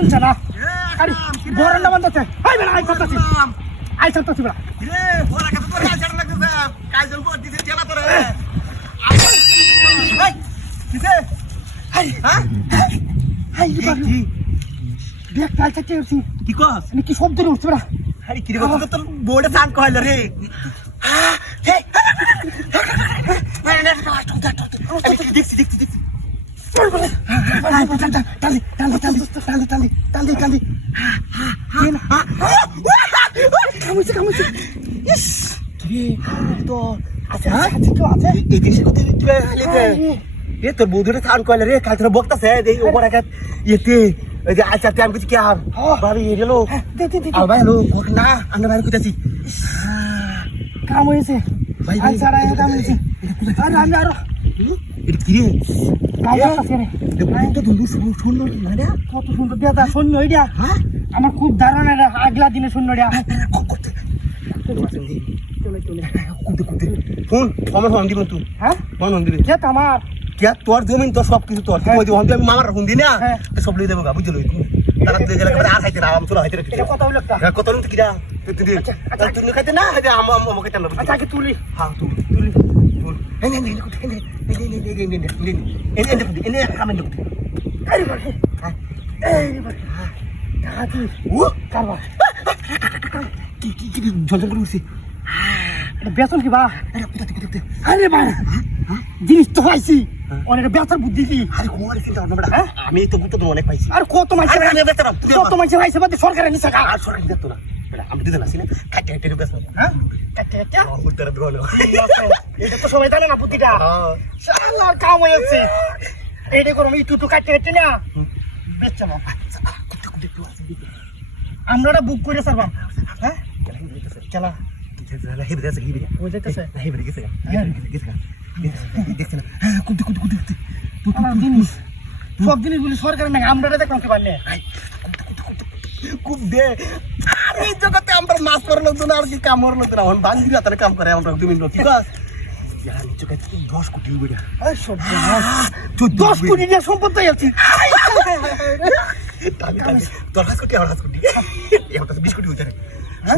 শুনছে না আরে বড় নাম আনতে আই বেড়া আই করতেছি আই করতেছি বেড়া রে বড় কথা তোর কাজ ছাড়া লাগছে কাজল বড় দেখছি তোর বৌধুরে চান কয়লা রে কাল তোরা বক্তাছে এতে ওই যে আচ্ছা আমি কিছু কে আর ভাবি এলো আর ভাই হলো না আমরা বাইরে কোথাছি কাম হয়েছে ভাই আচ্ছা আমি এটা কি রে? কাজ আছে রে। তো দুলু সুন্দর না রে? কত সুন্দর দেয়া শূন্য হ্যাঁ? আমার খুব ধারণা রে আগলা দিনে শূন্য ফোন আমার ফোন তুই হ্যাঁ? ফোন ফোন দিবি। কে আমার? কে? তোর জমিন তোর সব কিছু তোর। তুই দিব আমি মামার ফোন দি না? হ্যাঁ। সব লই দেবো গা বুঝলো? তারা তুই গেলে আর খাইতে না আম তোরা খাইতে এটা কথা হলো কত নুন কিরা তুই তুই আচ্ছা, খাইতে না? আমাকে টানলো আচ্ছা আগে তুলি। হ্যাঁ তুই বেতন কি বা আরে কুদে কুদে কুদে আরে বা জিনিস তো পাইছি অনেক বেতার বুদ্ধি কি আরে কোন চিন্তা ভাবনা বেটা আমি তো গুতো অনেক পাইছি আর কত মাইছে কত মাইছে পাইছে সরকারের নিছে আর সরকার দিত না আমরা দুজন তো সবাই না বুদ্ধিটা কাম কাটতে না। আমরা এটা বুক করে সারবা চলা হ্যাঁ? সব জিনিসগুলি সরকারের না আমরা দেখলাম কি পারলে? খুব দে। আর এই জগতে আমরা মাছ পড়ার লোকজন আর কি কাম করার লোকজন? এখন ভাঙ্গি রাতের কাম করে আমরা দুই মিনিট ঠিক আছে দশ কোটি তুই দশ কোটি। নিয়ে সম্পদ আছিস দশ কোটি আঠাশ কোটি। বিশ কোটি হইতে হ্যাঁ?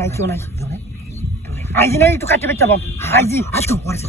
নাই কেউ নাই। আইজি নাই একটু কাটে পেট আইজি। আর তুই পড়েছিস